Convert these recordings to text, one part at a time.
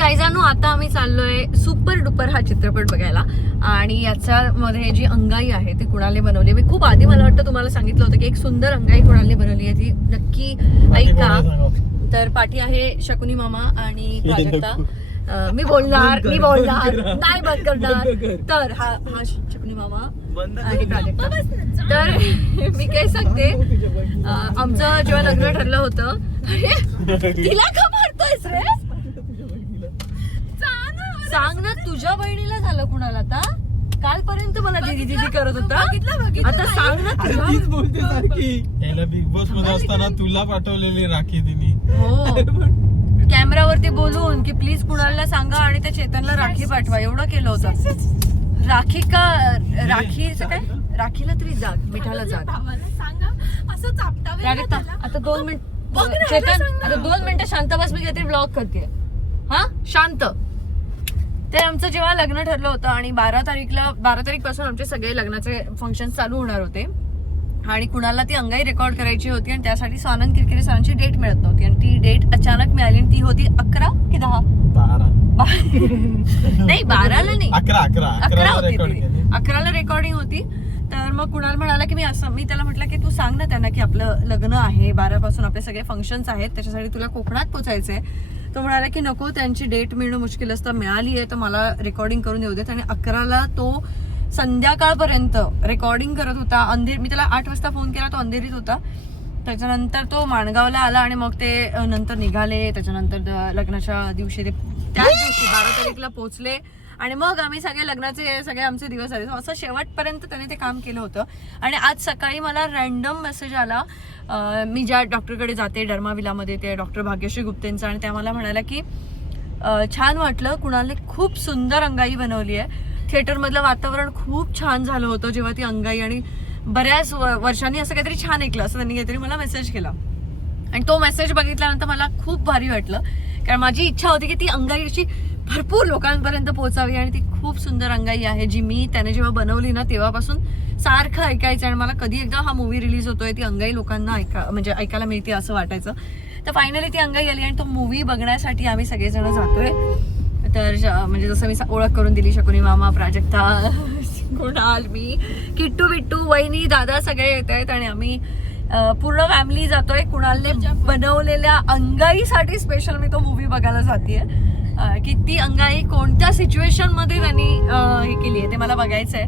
गाईजांनो आता आम्ही चाललोय सुपर डुपर हा चित्रपट बघायला आणि याच्यामध्ये जी अंगाई आहे ती कुणालने बनवली. मी खूप आधी मला वाटतं तुम्हाला सांगितलं होतं की एक सुंदर अंगाई कुणालने बनवली आहे, ती नक्की ऐका. तर पाठी आहे शकुनी मामा आणि प्राजक्ता. मी बोलणार नाही बंद करणार. तर हा शकुनी मामा आणि प्राजक्ता. तर मी काय सांगते, आमचं जेव्हा लग्न ठरलं होतं, तिला का मारतोयस रे? सांग ना, तुझ्या बहिणीला झालं कुणाला? आता कालपर्यंत मला दीदी दीदी करत होता, आता सांग ना. तीच बोलते सारखी. याला बिग बॉस मध्ये असताना तुला पाठवलेली राखी तिने. हो, कॅमेरावरती बोलून की प्लीज कुणाला सांगा आणि त्या चेतनला राखी पाठवा, एवढं केलं होतं. राखी का राखीचं काय, राखीला तरी जाग, मिठाला जाग. आता 2 मिनिट चेतन, आता 2 मिनिटं शांत बस, मी काहीतरी ब्लॉग करते. हा शांत. ते आमचं जेव्हा लग्न ठरलं होतं आणि 12 तारीख पासून आमचे सगळे लग्नाचे फंक्शन चालू होणार होते आणि कुणाला ती अंगाई रेकॉर्ड करायची होती आणि त्यासाठी स्वानंद किरकिरे सरांची डेट मिळत नव्हती आणि ती डेट अचानक मिळाली आणि ती होती 11 की 10? 12 नाही, 12ला नाही, 11 होती ती. 11ला रेकॉर्डिंग होती. तर मग कुणाल म्हणाला की मी त्याला म्हटलं की तू सांग ना त्यांना की आपलं लग्न आहे, 12 पासून आपले सगळे फंक्शन्स आहेत, त्याच्यासाठी तुला कोकणात पोचायचंय. तो म्हणाला की नको, त्यांची डेट मिळणं मुश्किल असतं, मिळाली आहे तर मला रेकॉर्डिंग करून येऊ देत. आणि 11ला तो संध्याकाळपर्यंत रेकॉर्डिंग करत होता. मी त्याला 8 वाजता फोन केला, तो अंधेरीत होता. त्याच्यानंतर तो माणगावला आला आणि मग ते नंतर निघाले. त्याच्यानंतर लग्नाच्या दिवशी त्याच दिवशी 12 तारीखला पोहोचले आणि मग आम्ही सगळे आमचे दिवस आले. असं शेवटपर्यंत त्याने ते काम केलं होतं. आणि आज सकाळी मला रॅन्डम मेसेज आला, मी ज्या डॉक्टरकडे जाते डर्माविलामध्ये, ते डॉक्टर भाग्यश्री गुप्तेंचा, आणि त्या मला म्हणाल्या की छान वाटलं, कुणालने खूप सुंदर अंगाई बनवली आहे. थिएटरमधलं वातावरण खूप छान झालं होतं जेव्हा ती अंगाई, आणि बऱ्याच वर्षांनी असं काहीतरी छान ऐकलं असं त्यांनी काहीतरी मला मेसेज केला. आणि तो मेसेज बघितल्यानंतर मला खूप भारी वाटलं, कारण माझी इच्छा होती की ती अंगाई अशी भरपूर लोकांपर्यंत पोहोचावी. आणि ती खूप सुंदर अंगाई आहे जी मी त्याने जेव्हा बनवली ना तेव्हापासून सारखं ऐकायचं आणि मला कधी एकदा हा मूवी रिलीज होतोय ती अंगाई लोकांना ऐकायला मिळते असं वाटायचं. तर फायनली ती अंगाई आली आणि तो मूवी बघण्यासाठी आम्ही सगळेजण जातोय. तर म्हणजे जसं मी ओळख करून दिली, शकुनी मामा, प्राजक्ता, कुणाल, मी, किट्टू बिट्टू, वहिनी, दादा सगळे येत आहेत आणि आम्ही पूर्ण फॅमिली जातोय. कुणालने बनवलेल्या अंगाईसाठी स्पेशल मी तो मूवी बघायला जातेय. की ती अंगाई कोणत्या सिच्युएशन मध्ये त्यांनी हे केली आहे ते मला बघायचंय.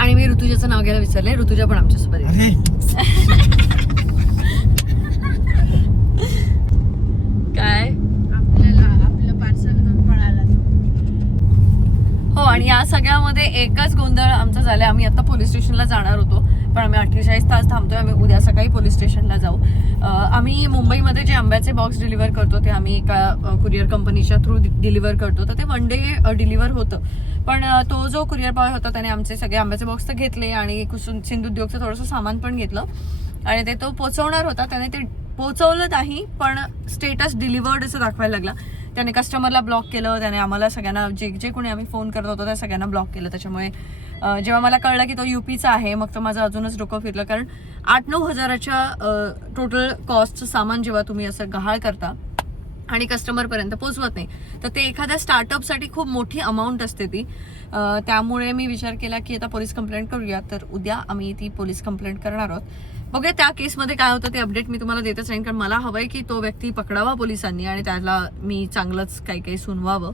आणि मी ऋतुजाचं नाव घ्यायला विसरले, ऋतुजा पण आमच्यासोबत काय आपलं पार्सल पळाला. हो, आणि या सगळ्यामध्ये एकच गोंधळ आमचा झाला. आम्ही आता पोलीस स्टेशनला जाणार होतो, पण आम्ही 48 तास थांबतोय. आम्ही उद्या सकाळी पोलीस स्टेशनला जाऊ. आम्ही मुंबईमध्ये जे आंब्याचे बॉक्स डिलिव्हर करतो ते आम्ही एका कुरिअर कंपनीच्या थ्रू डिलिव्हर करतो, तर ते 1 डे डिलिव्हर होतं. पण तो जो कुरिअर बॉय होता त्याने आमचे सगळे आंब्याचे बॉक्स तर घेतले आणि सिंधुद्योगचं थोडंसं सामान पण घेतलं आणि ते तो पोचवणार होता. त्याने ते पोचवलं नाही, पण स्टेटस डिलिव्हर्ड असं दाखवायला लागला. त्याने कस्टमरला ब्लॉक केलं, त्याने आम्हाला सगळ्यांना जे कोणी आम्ही फोन करत होतो त्या सगळ्यांना ब्लॉक केलं. त्याच्यामुळे जेव्हा मला कळलं की तो UPचा आहे, मग तर माझं अजूनच डोकं फिरलं, कारण 8-9 हजाराच्या टोटल कॉस्टचं सामान जेव्हा तुम्ही असं गहाळ करता आणि कस्टमरपर्यंत पोचवत नाही, तर ते एखाद्या स्टार्टअपसाठी खूप मोठी अमाऊंट असते ती. त्यामुळे मी विचार केला की आता पोलीस कंप्लेंट करूया. तर उद्या आम्ही ती पोलीस कंप्लेंट करणार आहोत. बघूया त्या केसमध्ये काय होतं ते अपडेट मी तुम्हाला देतच राहीन, कारण मला हवंय की तो व्यक्ती पकडावा पोलिसांनी आणि त्याला मी चांगलंच काही सुनवावं,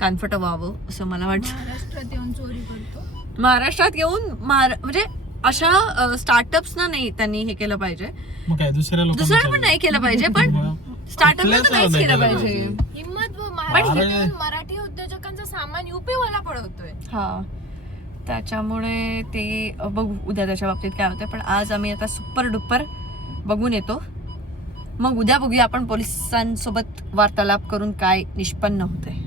कानफटं व्हावं असं मला वाटतं. महाराष्ट्रात येऊन चोरी करतो, महाराष्ट्रात येऊन म्हणजे अशा स्टार्टअप्सना नाही त्यांनी हे केलं पाहिजे, दुसऱ्या पण नाही केलं पाहिजे, पण स्टार्टअपला तर नाहीच केलं पाहिजे. हिम्मत व मराठी उद्योजकांचं सामान UP वाला पळवतोय. हा, त्याच्यामुळे ते बघू उद्या त्याच्या बाबतीत काय होतं. पण आज आम्ही आता सुपर डुपर बघून येतो, मग उद्या बघूया आपण पोलिसांसोबत वार्तालाप करून काय निष्पन्न होतंय.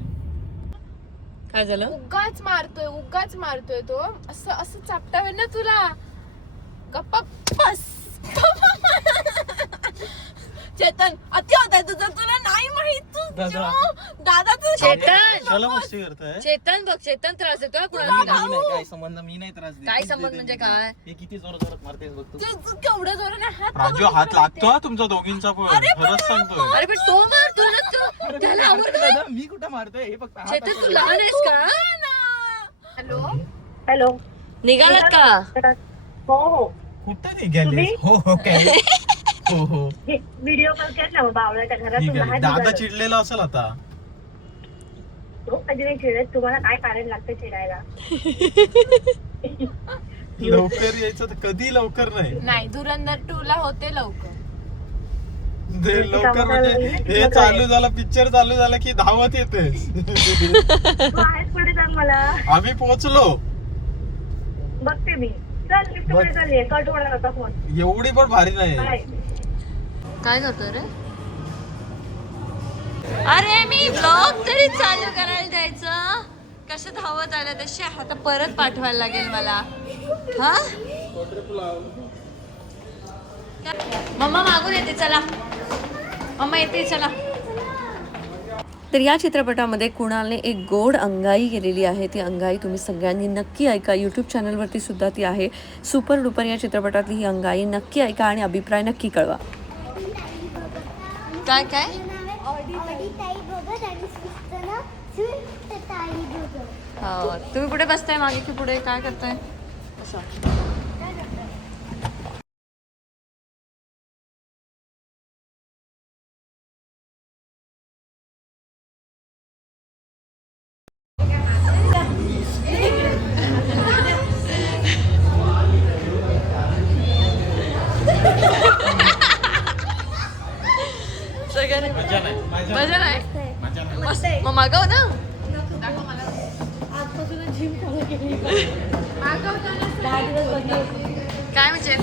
काय झालं? उगाच मारतोय तो, असं चापटावे ना तुला. गप्पा बस. चेतन अति होताय तुझं, तुला नाही माहित. दादाचं चेतन बघ, चेतन त्रास देतो काय संबंध, मी नाही त्रास देत. काय संबंध म्हणजे काय? हे किती जोरात मारतेस बघ तू. केवढं जोराने राजू हात लागतो तुमचा दोघींचा पण, खरंच सांगतोय. अरे पण तो मारतो ना, तो त्याला घाबरतोय? मी कुठं मारतोय हे फक्त हात चेतन तू लहान आहेस का? Hello hello. निघालात का? हो हो. कुठं निघाले? हो हो काय हो हो व्हिडिओ कॉल केला ना बावळ्याच्या घरातून निघाले. बाहेर दादा निघालो. चिडलेला असेल आता. तो कधी नाही चिडत. तुम्हाला काय कारण लागतं चिडायला? लवकर यायचं तर कधी लवकर नाही. नाही धुरंधर 2 ला होते लवकर. लवकर म्हणजे हे चालू झालं पिक्चर चालू झालं की धावत येतेस. तू आहेस पुढे सांग मला. आम्ही पोहोचलो. बघते मी. चल लिफ्ट मध्ये चालली. कट होणार होता फोन. एवढी पण भारी नाही. बाय. काय करतोय रे? अरे मी ब्लॉग तरी चालू करायला द्यायचं. कसं धावत आलं तशी आता परत पाठवायला लागेल मला. हा मम्मा मागून येते चला. मम्मा येते चला. तर या चित्रपटामध्ये कुणालने एक गोड अंगाई केलेली आहे. ती अंगाई तुम्ही सगळ्यांनी नक्की ऐका. यूट्यूब चॅनलवरती सुद्धा ती आहे. सुपर डुपर या चित्रपटातली ही अंगाई नक्की ऐका आणि अभिप्राय नक्की कळवा. काय काय तुम्ही कुठे बसताय मागे की पुढे काय करताय? मजा नाही मग मागव ना. काय म्हणजे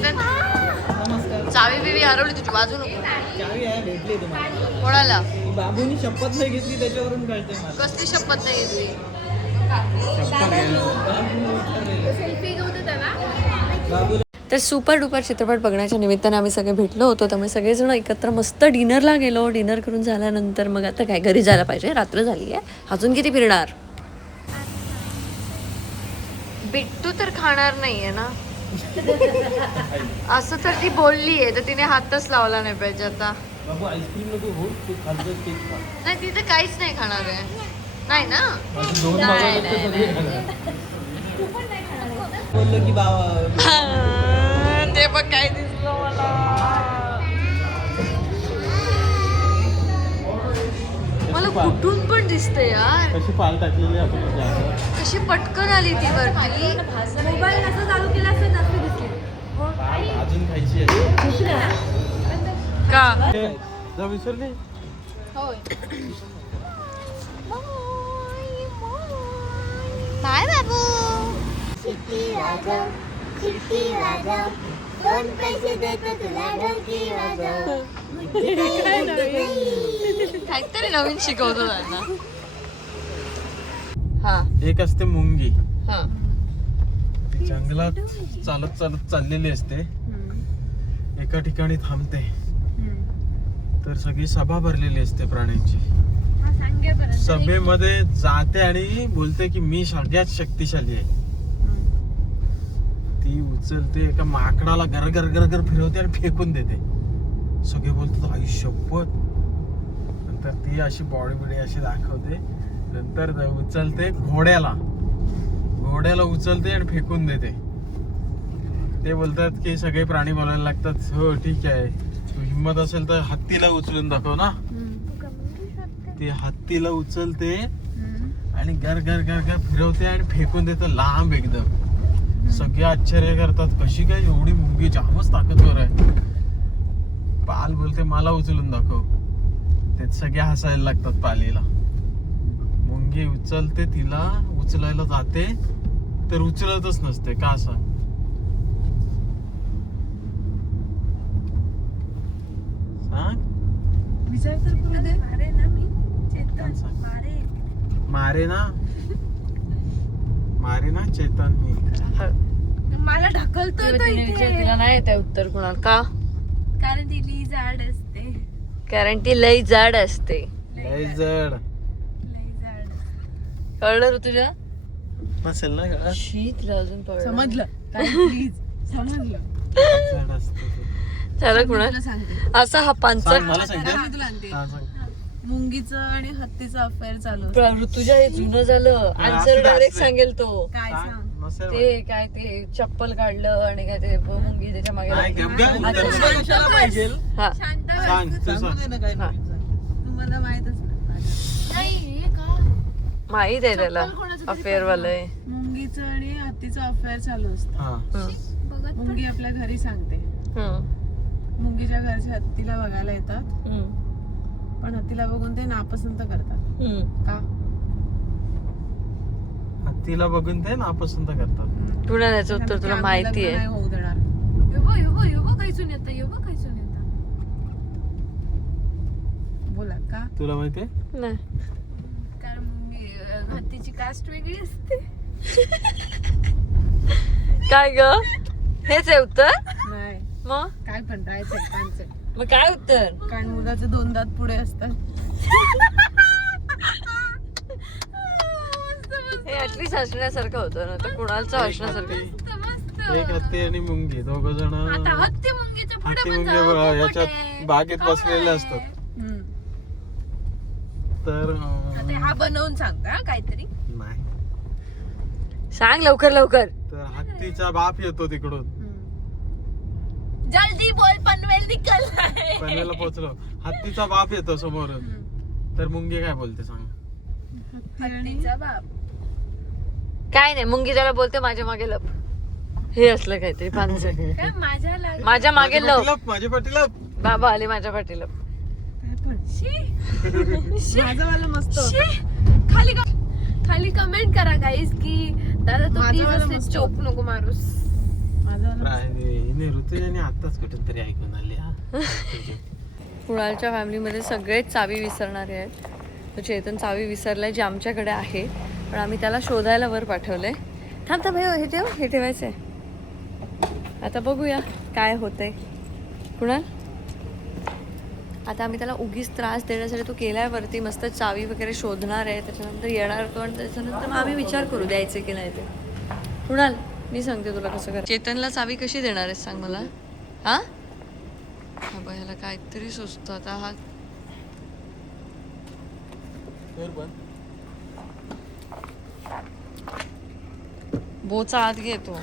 चावी बिवी हरवली तुझी बाजू नको. चावी आहे भेटली तुम्हाला. कोणाला? बाबूनी शपथ नाही घेतली त्याच्यावरून कळते मला. कसली शपथ नाही घेतली? सेल्फी घेऊ दे त्याला. तर सुपर डुपर चित्रपट बघण्याच्या निमित्ताने आम्ही सगळे भेटलो होतो. त्यामुळे सगळेजण एकत्र मस्त डिनरला गेलो. डिनर करून झाल्यानंतर मग आता काय घरी जायला पाहिजे. रात्र झाली आहे. अजून किती फिरणार? बिट्टू तर खाणार नाहीये ना असं तर ती बोलली आहे. तर तिने हातच लावला नाही पाहिजे आता. बाबू आईस्क्रीम नको हो तू खाल्लं केक खा. नाही ती तर काहीच नाही खाणार आहे. नाही ना? दोन नाही, मागायला तर नाही, सगळे बोललो की बाबा ते पण काय दिसलं मला. मला कुठून पण दिसते यार. कशी पाल टाकलेली आपण कशी पटकन आली ती वरती. मोबाईल असं चालू केला असं नसते दिसली अजून खायची आहे का? जा विसरली. होय. बाय बाबू. चिट्टी वाजव, चिट्टी वाजव, 2 पैसे देतो तुला डोकी वाजव. काहीतरी नवीन शिकवतो त्यांना. हा एक असते मुंगी. हा ती जंगलात चालत चालत चाललेली असते. एका ठिकाणी थांबते तर सगळी सभा भरलेली असते प्राण्यांची. सभेमध्ये जाते आणि बोलते की मी सगळ्यात शक्तिशाली आहे. ती उचलते एका माकडाला गरगर गरगर फिरवते आणि फेकून देते. सगळे बोलतात आई शपथ. नंतर ती अशी बॉडी बिडी अशी दाखवते. नंतर उचलते घोड्याला उचलते आणि फेकून देते. ते बोलतात की सगळे प्राणी बोलायला लागतात हो ठीक आहे तू हिंमत असेल तर हत्तीला उचलून दाखव ना. ती हत्तीला उचलते आणि गर गर गर गर फिरवते आणि फेकून देते लांब एकदम. सगळे आश्चर्य करतात कशी काय एवढी मुंगी जामच ताकदवर आहे. पाल बोलते मला उचलून दाखव. ते सगळे हसायला लागतात पालीला. मुंगी उचलते तिला उचलायला जाते तर उचलतच नसते. का सांग? सांग मारे ना चेतन मी. मला ढकलतोय तो इथे. तिला नाही येत उत्तर कुणाल का? कारण ती लई जाड असते. कारण ती लई जाड असते. लय जड कळलं रे तुझ्या? नसेल ना का? तिला अजून कळलं. समजलं प्लीज समजलं. जड असते ते. चला कुणाल असा हा सांग पांचट मला सांगते. मी तुला आणते. हा, सांग. मुंगीचं आणि हत्तीचं अफेअर चालू ऋतुजा हे जुनं झालं. आन्सर असू दे, डायरेक्ट असू दे. सांगेल तो. काय सांग नसेल ते काय ते चप्पल काढलं आणि काय ते मुंगी त्याच्या मागे नाही, लागली. गप गप. अच्छा. कशाला पाहिजे हा शांत बस. सांग तू सांगू सांग. दे ना काय हा. तुम्हाला माहितच नाही. हे का माहित आहे त्याला कोणाचं तरी अफेअर वालंय. मुंगीचं आणि हत्तीचं अफेअर चालू असतं. हा. बघत मुंगी आपल्या घरी सांगते. मुंगीच्या घरचे हत्तीला बघायला येतात पण हत्तीला बघून ते नापसंत करतात. का? हत्तीला बघून ते नापसंत करतात. तुला त्याचं उत्तर तुला माहिती आहे. नाही होऊ देणार. काहीचून येतं बोला का? तुला माहितीये नाही. कारण हत्तीची कास्ट वेगळी असते. काय ग हेच आहे उत्तर. नाही मग काय पण राहायचं कांचं. मग काय उत्तर. कारण मुलाचे 2 दात पुढे असतात. हे ऍटलीस्ट हसण्यासारखं होतं ना तर कुणालचं हसण्यासारखं. एक हत्ती आणि मुंगी दोघ जण हत्ती मुंगीच्या पुढे हत्ती पण मुंगी जाऊ, याच्यात बागेत बसलेले असतात. हम्म. तर आता हा बनवून सांगता काहीतरी. नाही. सांग लवकर लवकर. तर हत्तीचा बाप येतो तिकडून. जल्दी बोल पनवेल निकल आहे. पनवेलला पोहोचलो. हत्तीचा बाप येतो समोरून. तर मुंगी काय बोलते सांग. हत्तीचा बाप. काय नाही मुंगी त्याला बोलते माझ्या मागे लप. हे असलं काहीतरी पानसे. काय माझ्या लाग माझ्या मागे लप. माझ्या पाठीला बाबा आले माझ्या पाठी लप. काय पण माझं वाला मस्त होतं. खाली कमेंट करा गाईस की दादा तू माझं प्लीज वालं असे मस्त चोप नको मारूस. माझं वाला हिने ऋतुजाने आताच कुठून तरी ऐकून आले हा. कुणालच्या फॅमिलीमध्ये सगळेच चावी विसरणारे आहेत. तो चेतन चावी विसरलाय जी आमच्याकडे आहे पण आम्ही त्याला शोधायला वर पाठवलंय. थांब थांब हे ठेव हे ठेवायचंय. आता बघूया काय होतंय. कुणाल आता आम्ही त्याला उगीच त्रास देण्यासाठी तो केलाय वरती मस्त चावी वगैरे शोधणार आहे. त्याच्यानंतर येणार तो आणि त्याच्यानंतर मग आम्ही विचार करू द्यायचे की नाही ते. कुणाल मी सांगते तुला कसं कर. चेतनला चावी कशी देणार आहेस सांग मला. हा हा ह्याला काहीतरी सुचतं आता. हा बोचा आत घेतो.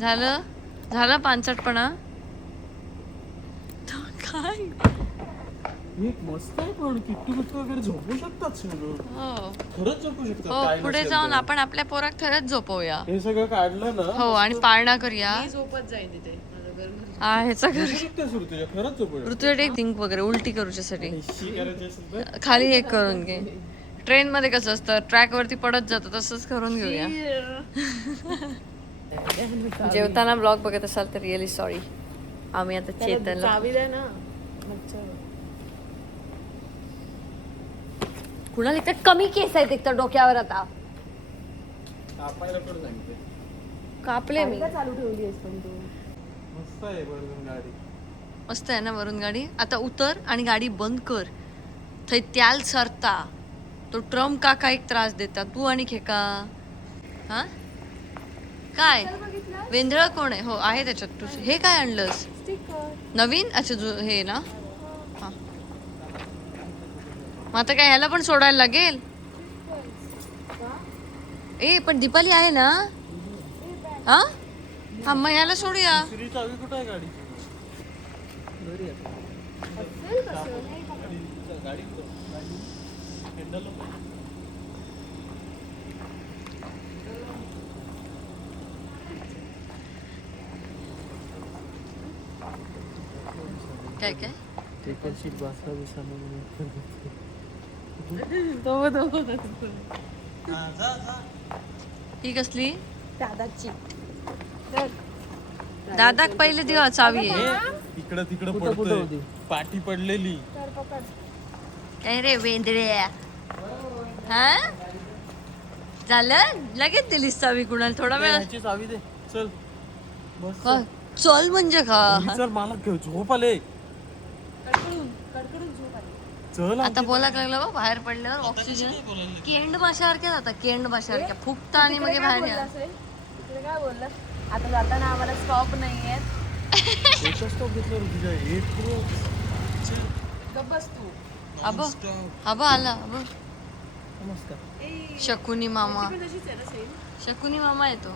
झालं झालं पानसटपणा. काय मस्त आहे पण किट्टू बिट्टू वगैरे झोपू शकतात सगळं. हो खरंच झोपू शकतात. हो काय पुढे नसेल जाऊन तर. आपण आपल्या पोरात खरंच झोपवूया. हे सगळं काढलं ना. हो आणि पाळणा करूया. झोपत जाईल तिथे माझं घर घरी. ह्याचा घर झोपू शकतेस ऋतुजा, खरंच झोपू शकते. ऋतू एक थिंक वगैरे उलटी करूच्यासाठी शी करायची असेल तर खाली एक करून घे. ट्रेन मध्ये कसं असतं ट्रॅक वरती पडत जातो तसंच करून घेऊया. जेवताना ब्लॉग बघत असाल तर रिअली सॉरी. आम्ही आता चेतनला चावी द्या ना. कुणाला एक तर कमी केस आहेत एक तर डोक्यावर आता. कापायला पण सांगते. कापले मी. चालू ठेवली आहेस पण तू. मस्त आहे बरं गाडी. मस्त आहे ना वरून गाडी. आता उतर आणि गाडी बंद कर. थंय त्याल सरता तो ट्रम्प काका एक त्रास देता तू आणि खेका. हा काय वेंधळा कोण आहे. हो आहे त्याच्यात. तू हे काय आणलंस नवीन. अच्छा हे ना. हा मग आता काय ह्याला पण सोडायला लागेल. ए पण दीपाली आहे ना. हा हा मग याला सोडूया. दुसरी चावी कुठं आहे गाडीची. गाडी हँडल काय काय टेकलशी बसा बिसा ही कसली दादाची. दादाक पहिले दिवा चावी आहे. इकडं तिकडं पडतोय. पाठी पडलेली. काय रे वेंदळ्या. हा झालं लगेच दिलीस चावी कुणाला थोडा वेळ. ह्याची चावी दे चल. बस का? चल म्हणजे का. चल मला झोप आले. चल आता बोलायला लागलं बा बाहेर पडल्यावर ऑक्सिजन केंड माशासारख्या जातात केंड माशासारख्या फुगता आणि मग बाहेर या तिकडे काय बोललं आता जाताना आम्हाला स्टॉप नाहीये एकच stop घेतला रे तुझ्या, एक बस तू अब अब आला अब नमस्कार. शकुनी मामा तशीच आहे ना सेम शकुनी मामा येतो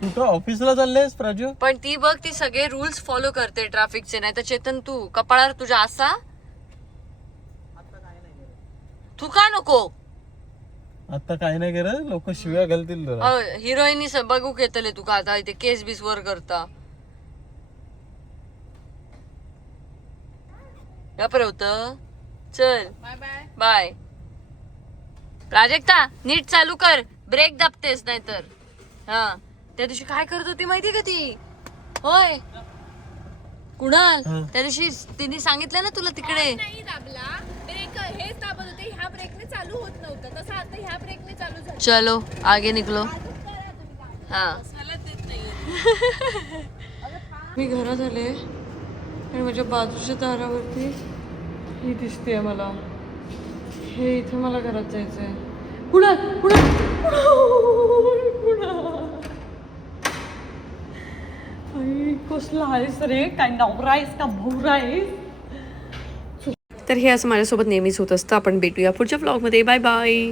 कुठं ऑफिसला चाललेस प्राजू? पण ती बघ ती सगळे रूल्स फॉलो करते ट्रॅफिकचे नाही तर चेतन तू कपाळावर तुझ्या असा तू का नको आता काय नाही करत, लोक शिव्या घालतील तुला. हिरोईनी बघू घेतले तुका आता इथे केस बीस वर करता होत चल बाय बाय बाय प्राजक्ता नीट चालू कर ब्रेक दाबतेस नाहीतर हा त्या दिवशी काय करत होती माहिती का ती होय कुणाल त्या दिवशी तिने सांगितलं ना तुला तिकडे नाही दाबला ब्रेक हेच दाबत होते ह्या ब्रेकने चालू होत नव्हतं तसं आता ह्या ब्रेकने चालू झालं चलो आगे निकलो हा मी घरात आले आणि माझ्या बाजूच्या दारावरती ही दिसते मला हे इथे मला घरात जायचंय कुणाल कुणाल कसला आहेस रे काय नवरा आहेस का भावरा आहेस तर हे असं माझ्यासोबत नेहमीच होत असतं आपण भेटूया पुढच्या व्लॉगमध्ये बाय बाय